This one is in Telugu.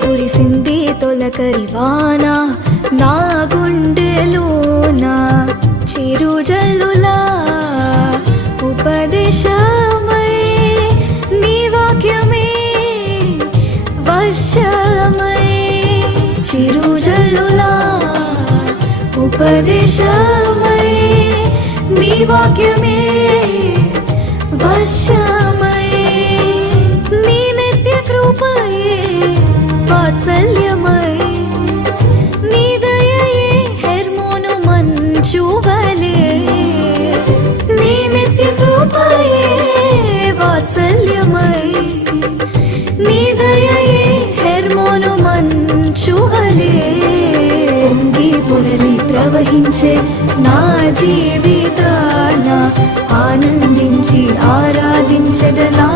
కురిసింది తొలకరివాన నా గుండెలోన చిరుజల్లులా ఉపదేశమై నీ వాక్యమే వర్షమై చిరుజల్లులా ఉపదేశమై నీ వాక్యమే. వాత్సల్యమై నీ దయయే హెర్మోను మంచువలే పొంగి పొరలి ప్రవహించే నా జీవితాన ఆనందించి ఆరాధించదలా.